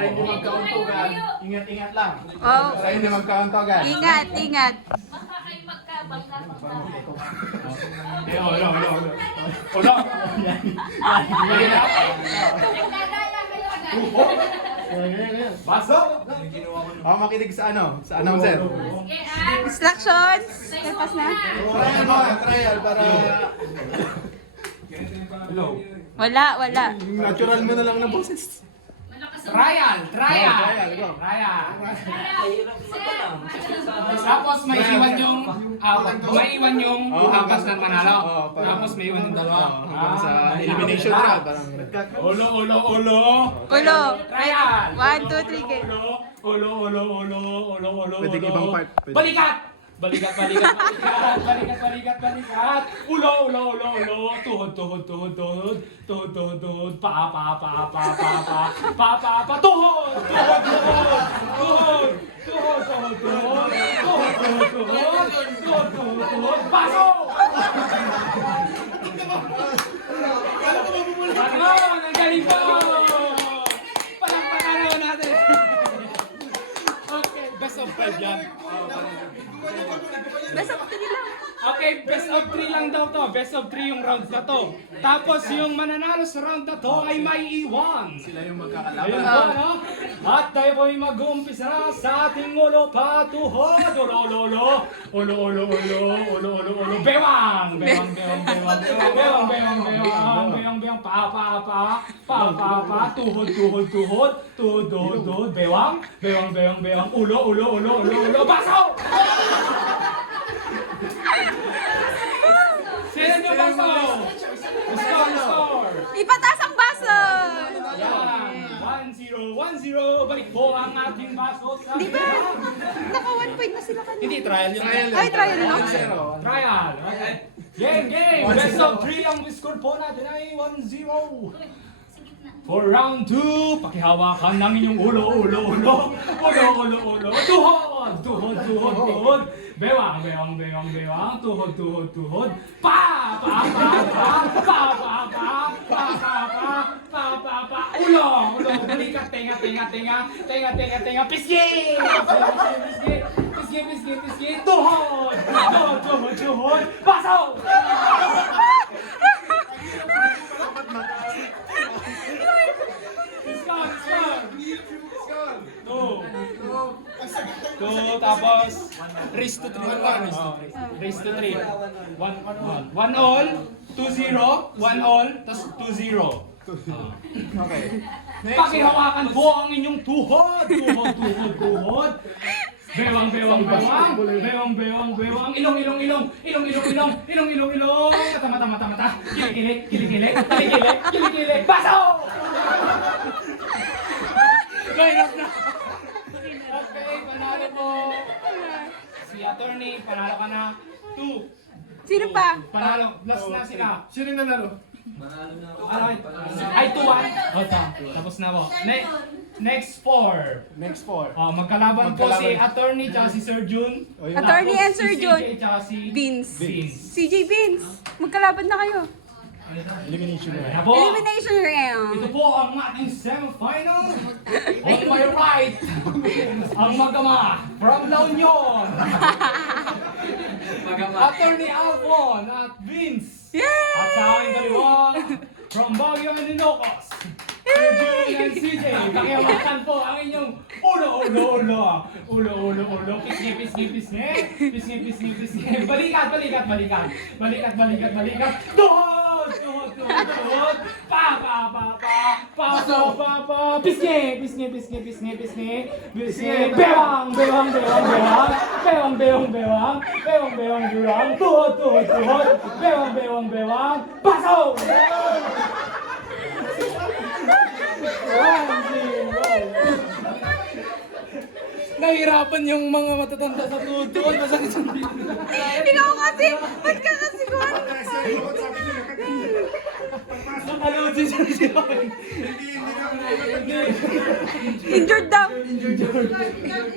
Para hindi magkauntugan. Ingat-ingat lang. Oh. Para hindi magkauntugan. Ingat, ingat. Baka kayo magkabangga. Ulo. Ulo. Nagdadaya kayo agad. Pasok! Ako makinig sa ano? Sa announcer. Okay, ah. Instructions. Lepas na. Trial para Wala, wala. yung natural mo na lang ng boses. Malakas ang Trial. Trial, go. Tapos may iwan yung apat na manalo. parang- Tapos may iwan yung dalawa. Hanggang sa elimination round. Parang Ulo. Ulo. Trial. 1, 2, 3, game. Ulo. Pwedeng ibang part. Pwede. Balikat. Balikat. Ulo. Tuhod. Pa. Tuhod. Paso. Ano? Nagaling po. Palakpakan natin. Okay, best of 5 yan. Basta ko lang. Okay, best of 3 lang daw to. Best of 3 yung round na to. Tapos yung mananalo sa round na to ay may iwan. Sila yung Ayun magkakalaban. po, no? At tayo po'y mag-uumpisa sa ating ulo patuhod. Ulo. Bewang. Pa. Tuhod. Bewang. Ulo. Baso! Sino yung baso? Score. Ipataas ang baso. Yan. 1-0. Balik po ang ating baso sa... Di ba? Naka 1 point na sila kanina. Hindi, trial yun. Ay, trial na. Trial. Okay. Game. Best of 3 ang score po natin ay 1-0. For round 2, pakihawakan ng inyong ulo. Tuhod. Bewang. Tuhod. Pa. Ulo. Balikat. Tenga. Pisgi. Tuhod. Baso. Two, tapos race to 3. Race to 3. 1 all, 2-0, 1 all, tapos 2-0. Okay. Pakihawakan po ang inyong tuhod. Bewang. Ilong. Mata. Kilikili. Baso! Mahirap na. Okay, panalo po. Si attorney, panalo ka na. 2. Sino pa? Panalo. Last na sila. Sino yung nanalo? Ay, 2-1. Tapos na po. Next 4. Next 4. Magkalaban po si attorney tsaka si Sir Jun. Attorney and Sir Jun. Si CJ tsaka si Vince. Vince. CJ Vince. Magkalaban na kayo. Elimination round. Ayan po. Elimination round. Ito po ang ating semifinal. On my right, ang magama from La Union. Attorney Alvon at Vince. Yay! At sa aking kaliwa, from Baguio and Ilocos, Sir Jun and CJ. Pakihawakan po ang inyong ulo. Pisngi. Balikat. Tuhod. Pa. Pisngi. Bewang. Tuhod. Bewang. Baso! Nahirapan yung mga matatanda sa tuhod. Masakit sa dito. Ikaw kasi, ba't ka kasi kuhan? Nakalutsi siya. Injured daw. Hindi,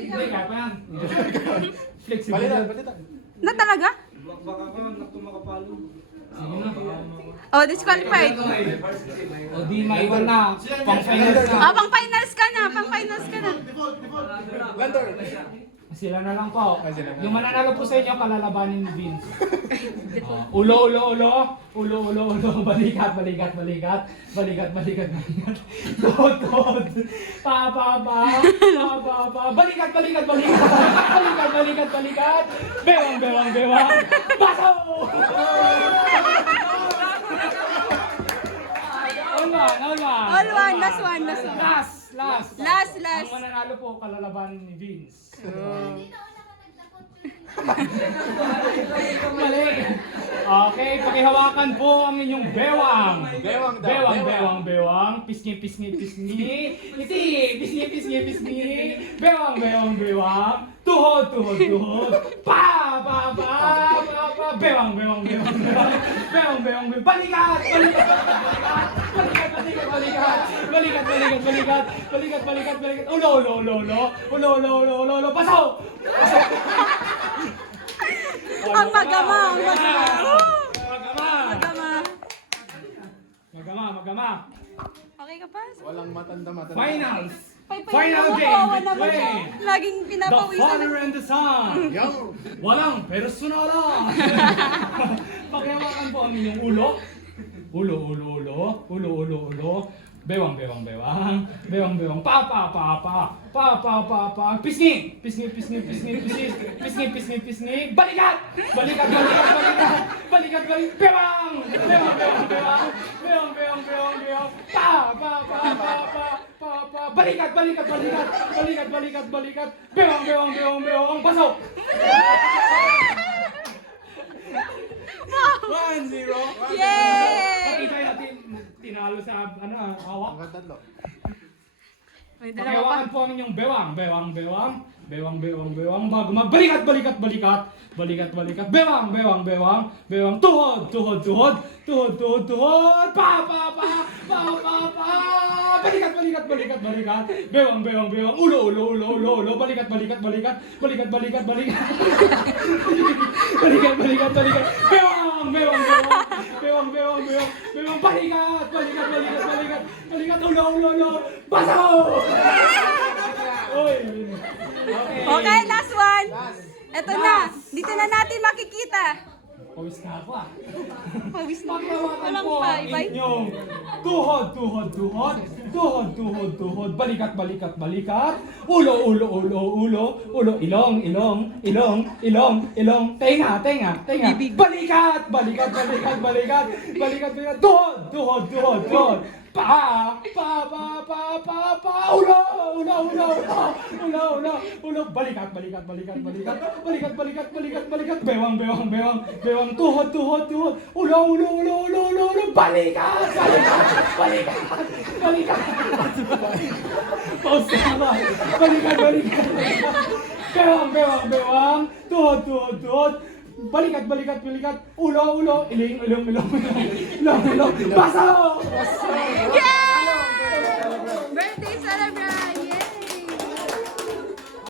kaya pa yan. Flexible. Balitan. Na talaga? Sige na. Oh, disqualified. O di maiwan na. Pang finals na. Pang finals ka na, pang finals. Sila na lang po. Ah, sila na. Yung mananalo po sa inyo, kalalabanin ni Vince. Ulo, ulo, ulo. Ulo, ulo, ulo. Balikat, balikat, balikat. Balikat, balikat, balikat. Tuhod, tuhod. Pa, pa, pa. Pa, pa, pa. Balikat, balikat, balikat. Balikat, balikat, balikat. Bewang, bewang, bewang. Baso! All one, all one. All one, last one, last one. Last, last. Last, last. Ang mananalo po, kalalabanin ni Vince. Mali. Okay, pakihawakan po ang inyong bewang. Bewang daw, Bewang, bewang. bewang, bewang. Pisngi, pisngi, pisngi. Iti, pisngi, pisngi, pisngi. Bewang, bewang, bewang. Tuhod, tuhod, tuhod. Pa, pa, pa, pa, pa. Bewang, bewang, bewang, bewang. Bewang, bewang, bewang. Balikat, balikat, balikat. Balikat, balikat, balikat. Balikat, balikat, balikat. Balikat, balikat, balikat. Ulo, ulo, ulo, ulo. Ulo, ulo, ulo, ulo, ulo. Pasaw! Ang magama, ang magama. Magama! Magama. Magama, magama. Okay ka pa? Walang matanda-matanda. Finals! Pay-pay Final naman, game kawawa naman siya. between Laging the pinapawisan. father and the son. Yo! Walang personalan. Pakihawakan po ang inyong ulo. Ulo, ulo, ulo. Ulo, ulo, ulo. Bewang, bewang, bewang. Bewang, bewang. Pa, pa, pa, pa. Pa, pa, pa, pa. Pisngi! Pisngi, pisngi, pisngi, pisngi. Pisngi, pisngi, pisngi. Balikat! Balikat, balikat, balikat. Balikat, balikat. Bewang! Bewang, bewang, bewang. Bewang, bewang, bewang, bewang. Pa, pa, pa, pa, pa. Pa, pa. Balikat, balikat, balikat. Balikat, balikat, balikat. Bewang, bewang, bewang, bewang. Pasok! 1-0. Yay! Pakita natin tinalo sa hawak. Ang tatlo. May dalawa pa. Pakihawakan po ang inyong bewang, bewang, bewang. Bewang, bewang, bewang. Bago magbalikat, balikat, balikat. Balikat, balikat. Bewang, bewang, bewang. Bewang. Tuhod, tuhod, tuhod. Tuhod, tuhod, tuhod. Pa, pa, pa. Pa, pa, pa. Balikat, balikat, balikat, balikat. Bewang, bewang, bewang. Ulo, ulo, ulo, ulo, ulo. Balikat, balikat, balikat. Balikat, balikat, balikat. Balikat, balikat, balikat. Bewang, bewang, bewang. Bewang, bewang, bewang. Bewang, balikat, balikat, balikat, balikat. Balikat, ulo, ulo, ulo. Baso! Uy. Okay, last one. Last. Ito na. Dito na natin makikita. Pawis na ako ah. Pawis na. Pakihawakan Walang po ang bye-bye. inyong tuhod, tuhod, tuhod. Tuhod, tuhod, tuhod. Balikat, balikat, balikat. Ulo, ulo, ulo, ulo. Ulo, ilong, ilong, ilong, ilong, ilong. Tenga, tenga, tenga. Balikat, balikat, balikat, balikat. Balikat, balikat. Tuhod, tuhod, tuhod, tuhod. Pa, pa, pa, pa, pa, pa. Ulo, ulo, ulo, ulo. Ulo, ulo, ulo. Balikat, balikat, balikat, balikat. Balikat, balikat, balikat, balikat. Bewang, bewang, bewang. Bewang, tuhod, tuhod, tuhod. Ulo, ulo, ulo, ulo, ulo, ulo. Balikat, balikat, balikat. Balikat. Pause na ba? Balikat, balikat. Bewang, bewang, bewang. Tuhod, tuhod, tuhod. Balikat, balikat, balikat. Ulo, ulo. Iling, ilong, ilong, ilong. Ilong, ilong. Baso! Yay! Birthday celebration!